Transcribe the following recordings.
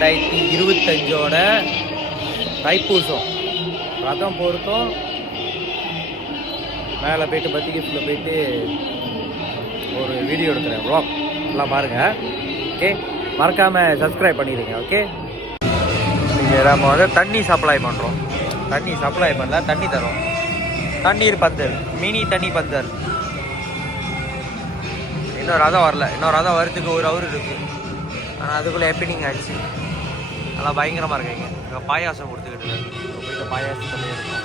2025 தைப்பூசம் ரதம் பொறுத்தும் மேலே போய்ட்டு பத்திகிஃப்டில் போயிட்டு ஒரு வீடியோ எடுக்கிறேன் வ்ளாக் எல்லாம் பாருங்கள். ஓகே, மறக்காமல் சப்ஸ்கிரைப் பண்ணிடுங்க. ஓகே, இங்கே நம்ம வந்து தண்ணி சப்ளை பண்ணுறோம். தண்ணி சப்ளை பண்ணல, தண்ணி தரோம். தண்ணீர் பந்தல், மினி தண்ணி பந்தல். இன்னொரு ரதம் வரல, இன்னொரு ரதம் வரத்துக்கு ஒரு ஹவர் இருக்குது. ஆனால் அதுக்குள்ளே எப்பினிங் ஆகிடுச்சு. நல்லா பயங்கரமாக இருக்காங்க. இங்கே பாயாசம் கொடுத்துக்கிட்டு போயிட்டு பாயாசத்தில் இருக்கும்.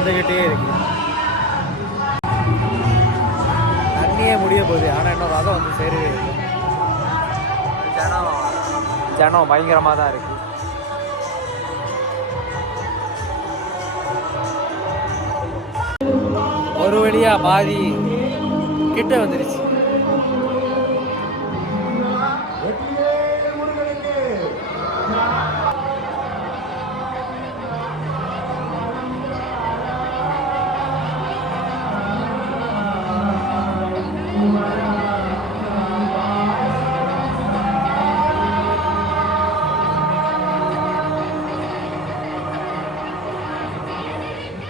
வந்துகிட்டே இருக்கு. தண்ணியே முடிய போகுது. ஆனால் இன்னொரு ரதம் வந்து சேரவே இல்லை. ஜனம் பயங்கரமாக தான் இருக்கு. ஒரு வழியா பாதி கிட்ட வந்துருச்சு.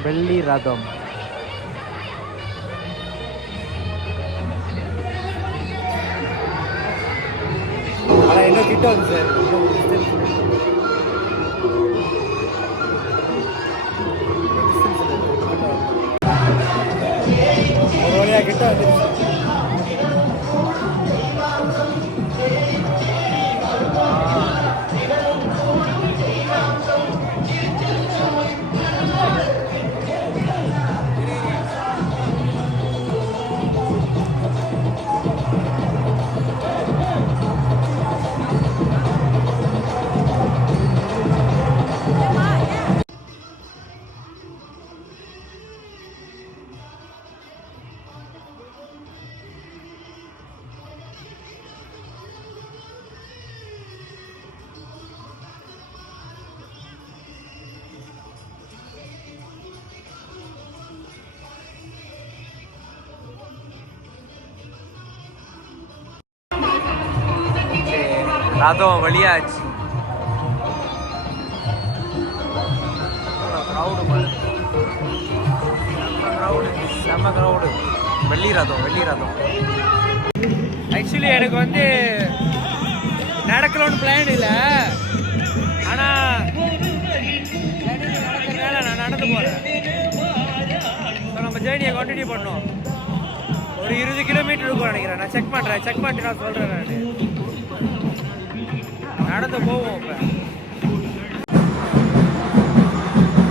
வெள்ளி ரதம். ஆனால் இன்னும் கிட்ட வந்து சார், ஒரு வழியாக கிட்ட வந்துருச்சு. ரதம் வெளியாச்சு. செம்ம க்ரௌடு. வெள்ளி ரதம், வெள்ளி ரதம். ஆக்சுவலி எனக்கு வந்து நடக்கணும்னு பிளான் இல்லை. ஆனால் நடக்கிறதுனால நான் நடந்து போகிறேன். ஸோ நம்ம ஜேர்னியை கண்டினியூ பண்ணோம். ஒரு 20 கிலோமீட்டர் இருக்கும் நினைக்கிறேன். நான் செக் பண்ணிட்டு நான் சொல்கிறேன். நான் நடந்து போவோம். இப்போ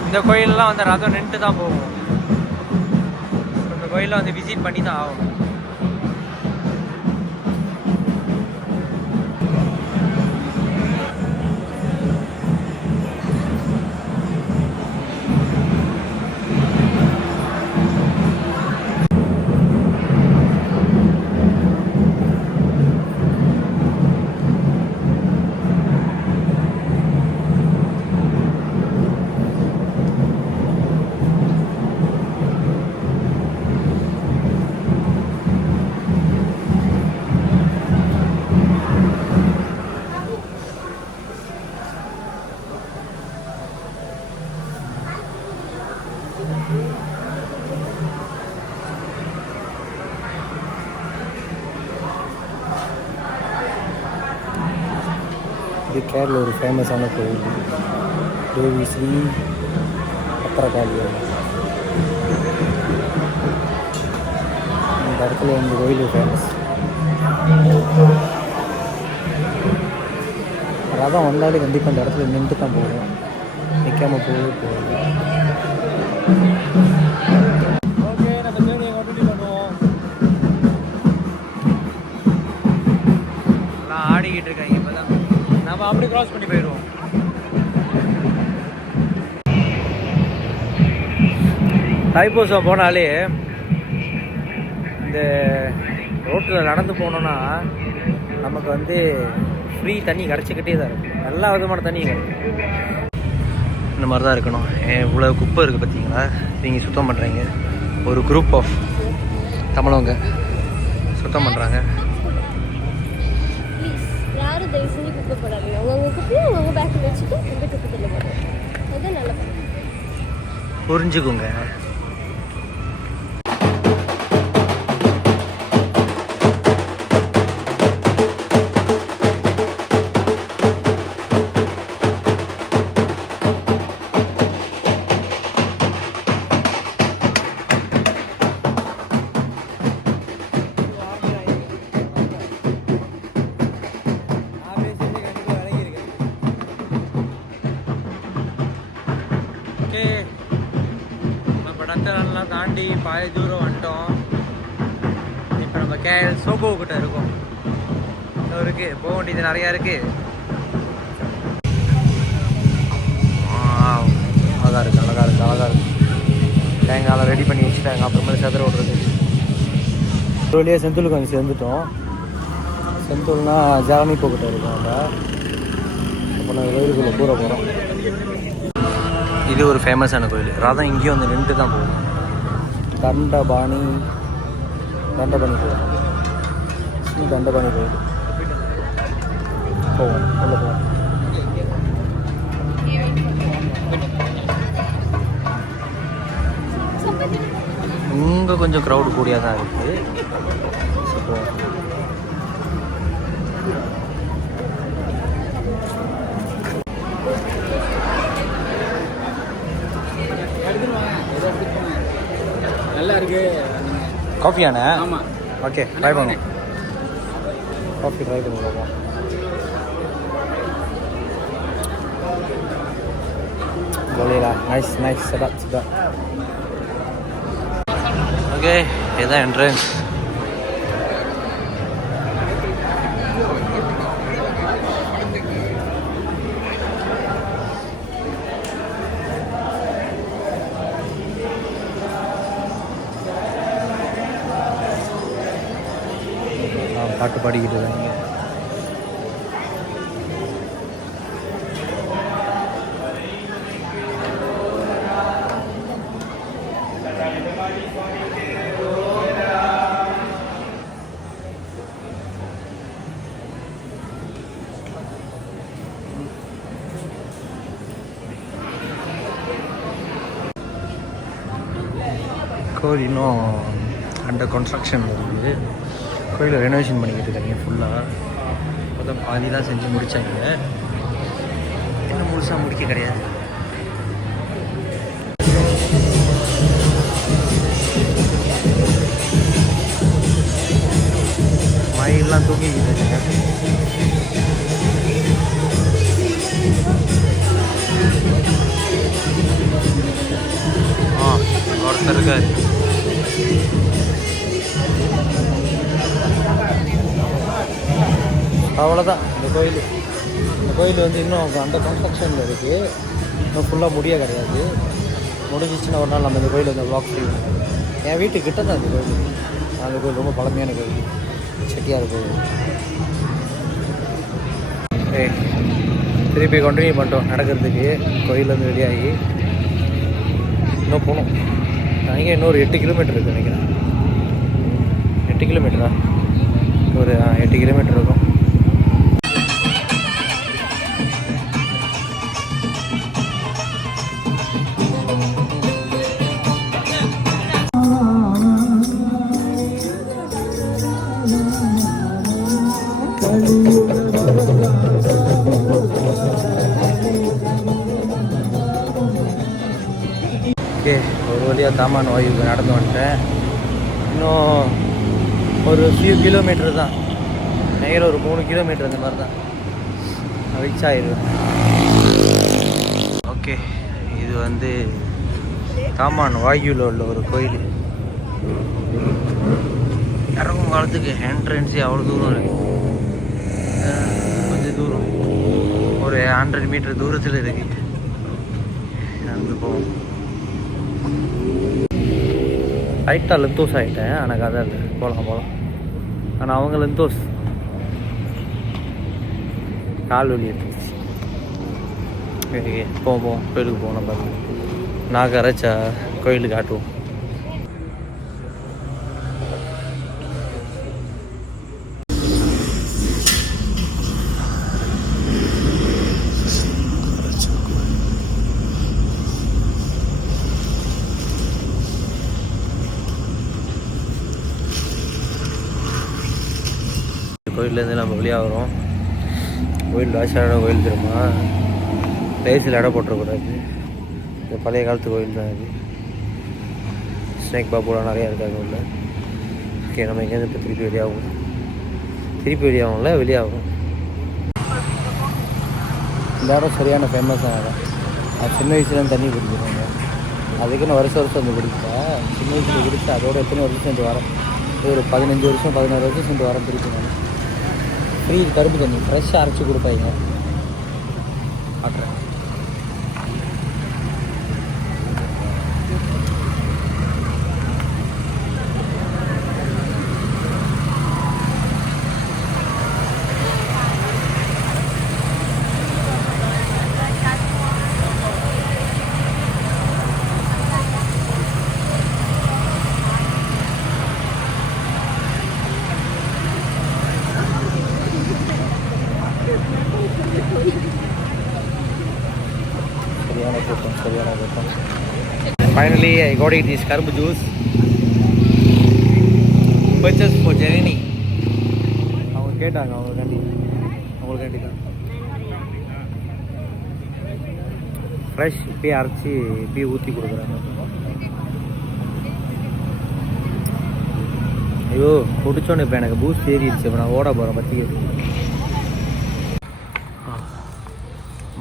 இந்த கோயிலெலாம் வந்து ரதம் நின்று தான் போவோம். இந்த கோயிலில் வந்து விசிட் பண்ணி தான் ஆகும். இது கேரளா ஒரு ஃபேமஸான கோயில், தேவி ஸ்ரீ பத்திரகாளியம்மன். இந்த இடத்துல இந்த கோயில் ஃபேமஸ். ரதம் வந்தாலே கண்டிப்பாக இந்த இடத்துல நின்று தான் போகும், நிற்காமல் போகவே போகுது. ஓகே, நம்ம ஜேர்னியை கண்டினியூ பண்ணுவோம். எல்லாம் ஆடிக்கிட்டு இருக்காங்க. இப்போ தான் நம்ம அப்படி க்ராஸ் பண்ணி போயிடுவோம். தைப்பூசம் போனாலே இந்த ரோட்டில் நடந்து போனோன்னா நமக்கு வந்து ஃப்ரீ தண்ணி கிடச்சிக்கிட்டே தான் இருக்கும். எல்லா விதமான தண்ணி கிடைக்கும். இந்த மாதிரி தான் இருக்கணும். இவ்வளோ குப்பை இருக்குது பார்த்தீங்களா, நீங்கள் சுத்தம் பண்ணுறீங்க. ஒரு குரூப் ஆஃப் தமிழவங்க சுத்தம் பண்ணுறாங்க. யாரும் தயவு செஞ்சு குப்பை போடாதீங்க. அவங்க குப்பையும் அவங்க பேக்கில் வச்சுட்டு உங்க குப்பத்தில் போடுறோம். அதுதான் நல்லா புரிஞ்சுக்கோங்க. படத்தெல்லாம் தாண்டி பாதி தூரம் வந்துட்டோம். இப்போ நம்ம கேஎல் சோகோ கிட்ட இருக்கோம். இன்னும் இருக்கு, போக வேண்டியது நிறையா இருக்கு. அழகா இருக்கு, அழகா இருக்கு, அழகா இருக்கு. தேங்காய் ரெடி பண்ணி வச்சுட்டாங்க. அப்புறமேல சதுர விடுறது. ஒரு வழியாக செந்தூலுக்கு வந்து சேர்ந்துட்டோம். செந்தூல்னா ஜாமி போக்கிட்ட இருக்கோம். நம்ம அப்போ நாங்கள் கோயிலுக்குள்ளே கூற போகிறோம். இது ஒரு ஃபேமஸான கோயில். ரதம் இங்கேயும் வந்து நின்று தான் போகும். தண்டபாணி கோயில். ஸ்ரீ தண்டபாணி கோயில் போவோம், உள்ள போவோம். இங்கே கொஞ்சம் க்ரௌடு கூடியாக தான் இருக்குது. நல்லா இருக்கு. காஃபியாண்ணே? ஆமாம். ஓகே, ட்ரை பண்ணுவோம். காஃபி ட்ரை பண்ணி பார்ப்போம். bolehlah. Nice, sedap. Oke, kita entrance. பாட்டு பாடிக்கிட்டு இருக்காங்க. கோயில் இன்னும் அண்டர் கன்ஸ்ட்ரக்ஷன் இருக்குது. கோயிலை ரெனோவேஷன் பண்ணிக்கிட்டு இருக்காங்க ஃபுல்லாக. மொத்தம் பாதி தான் செஞ்சு முடித்தாங்க. இன்னும் முழுசாக முடிக்க கிடையாது. மயிலெலாம் தூங்கிக்கிட்டு இருக்காங்க. ஒருத்தர் இருக்காரு. அவ்வளோதான் இந்த கோயில் வந்து இன்னும் அந்த கன்ஸ்ட்ரக்ஷனில் இருக்குது. இன்னும் ஃபுல்லாக முடிய கிடையாது. முடிஞ்சிச்சுன்னா ஒரு நாள் நம்ம இந்த கோயில் வந்து வ்ளாக் செய்வோம். என் வீட்டுக்கிட்ட தான் இந்த கோயில். அந்த கோயில் ரொம்ப பழமையான கோயில், செட்டியார் கோயில். திருப்பி கண்டினியூ பண்ணிட்டோம் நடக்கிறதுக்கு. கோயிலேருந்து வெளியாகி இன்னும் போகணும். அங்கே இன்னொரு 8 கிலோமீட்டர் இருக்குது நினைக்கிறேன். 8 கிலோமீட்டரா? ஒரு 8 கிலோமீட்டர் இருக்கும். ஓகே, ஒரு வழியாக தாமான் வாயுக்கு நடந்து வந்துட்டேன். இன்னும் ஒரு ஃபியூ கிலோமீட்டர் தான், நேரம் ஒரு 3 கிலோமீட்டர் அந்த மாதிரி தான் ரீச் ஆயிடுவேன். ஓகே, இது வந்து தாமான் வாயுவில் உள்ள ஒரு கோயில். இறங்கும் காலத்துக்கு என்ட்ரன்ஸே அவ்வளோ தூரம் இருக்குது. கொஞ்சம் தூரம், ஒரு 100 மீட்டர் தூரத்தில் இருக்குது. அங்கே போவோம். லைட்டாக லெந்தோஸ் ஆகிட்டேன். ஆனால் கதை இல்லை, போகலாம். ஆனால் அவங்க லெந்தோஸ் கால் வலி இருந்துச்சு. போவோம் கோயிலுக்கு போவோம். நம்ம நாகராஜா கோயிலுக்கு காட்டுவோம். கோயிலேருந்து நம்ம வெளியாகிறோம். கோயில் ராஜாவோட கோயில் தெரியுமா? பிளேஸில் இடம் போட்டுறக்கூடாது. இந்த பழைய காலத்து கோயில் தான் இது. ஸ்னேக் பாபுலாம் நிறையா இருக்காங்க உள்ள. ஓகே, நம்ம எங்கேருந்து இப்போ திருப்பி வெளியாகும்ல வெளியாகும். இந்த இடம் சரியான ஃபேமஸான இடம். அது சின்ன வயசுலேருந்து தண்ணி குடிக்கிறாங்க. அதுக்குன்னு வருஷம் வந்து குடிப்பா. சின்ன வயசில் குடிச்சு அதோட எத்தனை வருஷம் சேர்ந்து வரேன். ஒரு 15 வருஷம் 16 வருஷம் சேர்ந்து வரேன் திருப்பி. நான் ஃப்ரீ கரும்பு தண்ணி ஃப்ரெஷ்ஷாக அரைச்சி கொடுப்பாங்க. பார்க்குறேன். சரியான கூட்டம். Finally, I got it this கரும்பு ஜூஸ். Purchase for Janani. அவங்க கேட்டாங்க, அவங்களுக்காண்டி தான். ஃப்ரெஷ் இப்பயே அரைச்சி இப்பயே ஊற்றி கொடுக்குறாங்க. ஐயோ குடிச்சோன்னு இப்போ எனக்கு பூஸ்ட் ஏறிடுச்சு. இப்போ நான் ஓட போகிறேன். பற்றி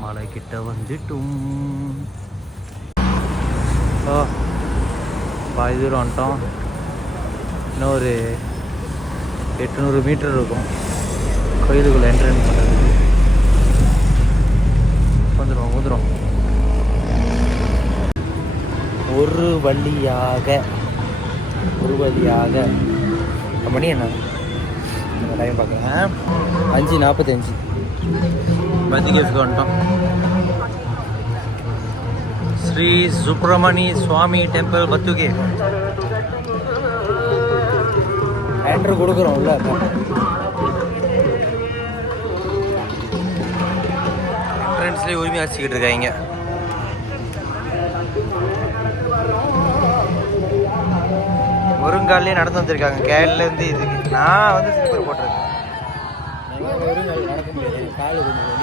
மலை கிட்ட வந்துட்டும். பாதி தூரம் வந்துட்டோம். இன்னும் ஒரு 800 மீட்டர் இருக்கும் கோயிலுக்குள்ளே என்ட்ரன்ஸ் பண்ணுறது. வந்துடும். ஒரு வழியாக மணி என்ன டைம் பார்க்குறேன். 5:45 பத்திகேஸ்க்கு வந்துட்டோம். ஸ்ரீ சுப்பிரமணி சுவாமி டெம்பிள் பத்துகே என்ட்ரு கொடுக்குறோம் உள்ள. என்ட்ரன்ஸ்லேயே உரிமை அடிச்சுக்கிட்டு இருக்காங்க. முருங்காலே நடந்து வந்திருக்காங்க கேரளிலேருந்து. இதுக்கு நான் வந்து ஸ்லிப்பர் போட்டிருக்கேன். நடக்க முடியாது, கால் கொஞ்சம் வலி.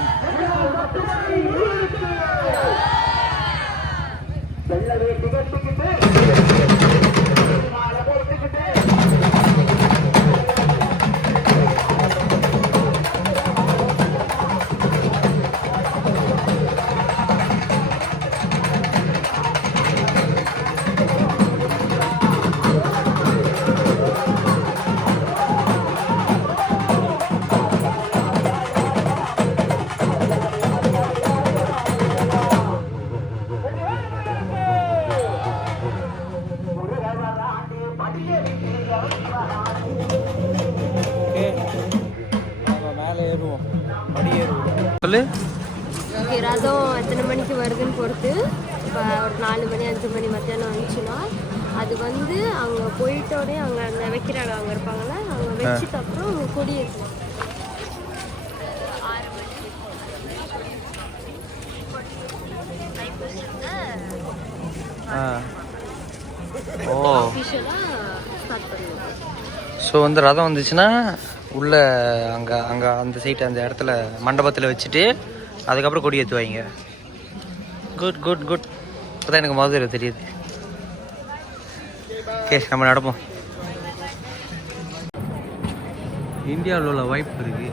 சொல்லு. ஓகே, ரதம் எத்தனை மணிக்கு வருதுன்னு பொறுத்து. இப்போ ஒரு 4 மணி 5 மணி மத்தியானம் வந்துச்சுன்னா அது வந்து அங்கே போயிட்டோடனே அங்கே அந்த வைக்கிறாங்க, அங்கே இருப்பாங்களே, அங்கே வச்சுட்டு அப்புறம் கொடி ஏற்றுவாங்க. 6 மணிக்கு ஸ்டார்ட் பண்ணுவோம். ஸோ வந்து ரதம் வந்துச்சுன்னா உள்ளே அங்கே அந்த சைட்டு அந்த இடத்துல மண்டபத்தில் வச்சுட்டு அதுக்கப்புறம் கொடி ஏற்றுவாங்க. குட். இப்போ தான் எனக்கு முதல்ல தெரியுது. ஓகே, நம்ம நடப்போம். இந்தியாவில் உள்ள வாய்ப்பு இருக்குது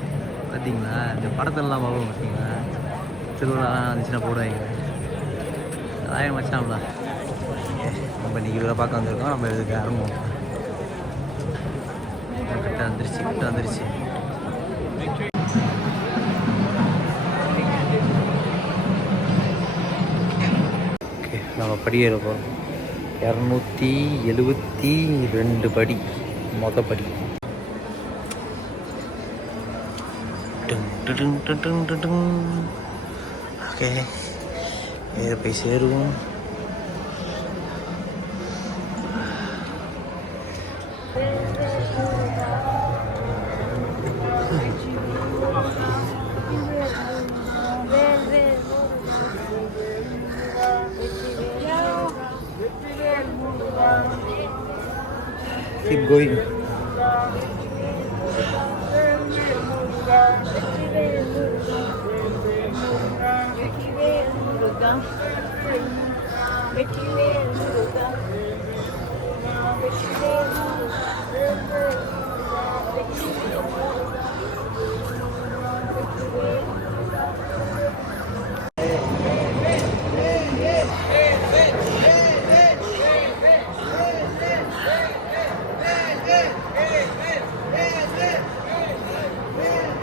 பார்த்தீங்களா? இந்த படத்திலலாம் பார்ப்போம் பார்த்தீங்களா? திருவிழாலாம் வந்துச்சுன்னா போடுவாங்க. அதான் மச்சான்ல நம்ம இன்றைக்கி இவரை பார்க்க வந்திருக்கோம். நம்ம இதுக்கு ஆரம்பம் கிட்ட வந்துருச்சு. ஓகே, நம்ம படியேற போகிறோம். 272 படி படி. ஓகே, ஏற போய் சேருவோம். Keep going.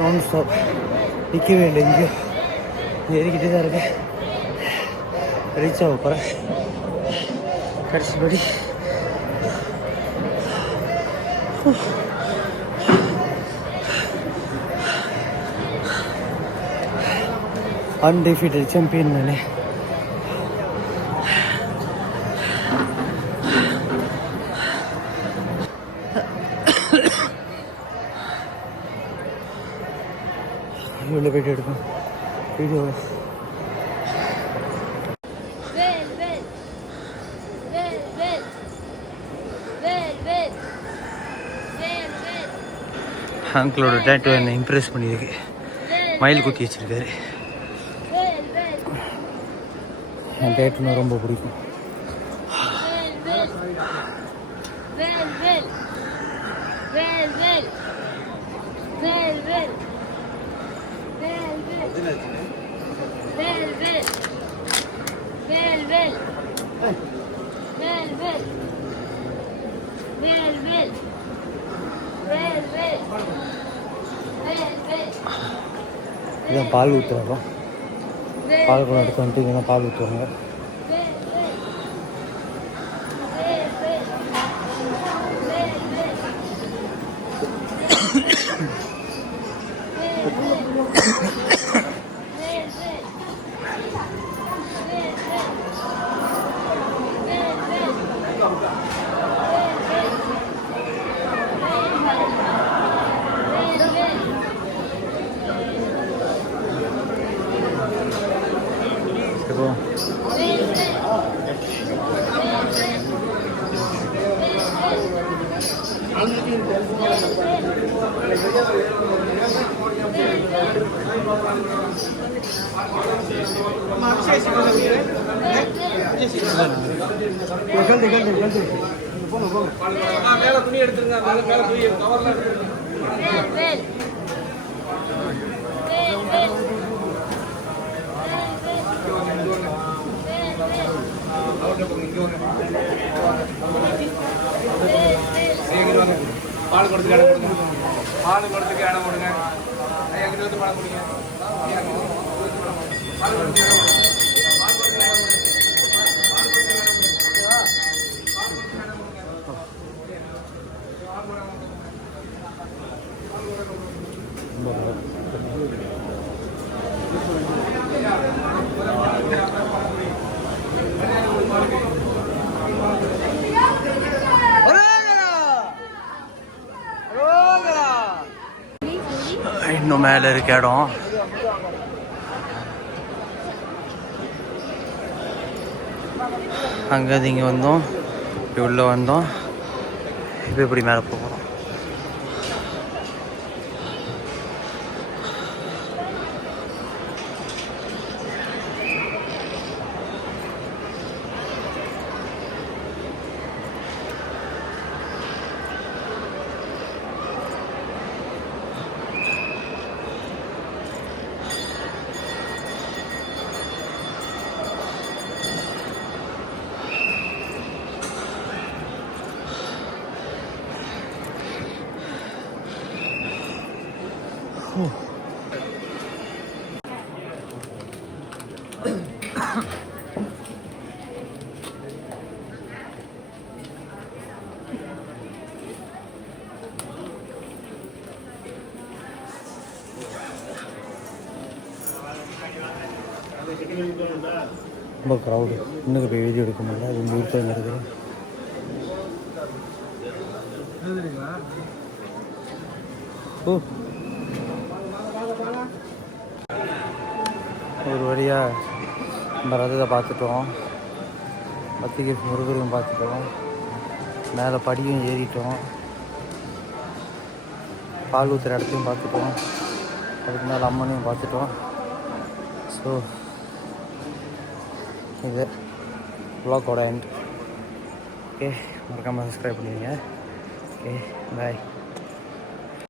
நான் ஸ்டாப், நிற்கவே இல்லை. எங்கேயோ ஏறிக்கிட்டே தான் இருக்கேன். ரீச் ஆக போகிறேன். கடைசி படி. அன்டிஃபீட்டட் சாம்பியன் நானே. இவ்வளோ போய்ட்டு எடுப்போம் வீடியோ. அங்கிளோட டேட்டு என்னை இம்ப்ரெஸ் பண்ணியிருக்கு. மயில் குத்தி வச்சிருக்காரு. என் டேட்டுனா ரொம்ப பிடிக்கும். இதான் பால் ஊற்றுறாங்க. பால் கூட எடுத்து வந்துட்டு இங்கே பால் ஊற்றுவாங்க. மேல துணி எடுத்துருங்க. மேல துணி கவர்ல பால் கொடுத்துக்க இடம் கொடுங்க. பால் கொடுத்துக்க இடம் கொடுங்க. எங்கிட்ட வந்து படம் கொடுங்க. பால் கொடுத்துக்க இடம் கொடுங்க. இன்னும் மேலே இருக்க இடம். அங்கேருந்து இங்கே வந்தோம், இப்படி உள்ளே வந்தோம், இப்போ இப்படி மேலே போகிறோம். ரொம்ப க்ரௌடு, இன்னும் போய் வீடியோ எடுக்க முடியல. அது இங்கே இருக்கிறவங்க இருக்குது. ஓ, ஒரு வழியாக நம்ம ரதத்தை பார்த்துட்டோம், பத்திரிகை முருகரையும் பார்த்துட்டோம், மேலே படியும் ஏறிட்டோம், பால் ஊற்றுற இடத்தையும் பார்த்துட்டோம், அதுக்கு மேலே அம்மனையும் பார்த்துட்டோம். ஸோ இது வ்ளாகோட எண்ட். ஓகே, மறக்காமல் சப்ஸ்கிரைப் பண்ணுவீங்க. ஓகே, பாய்.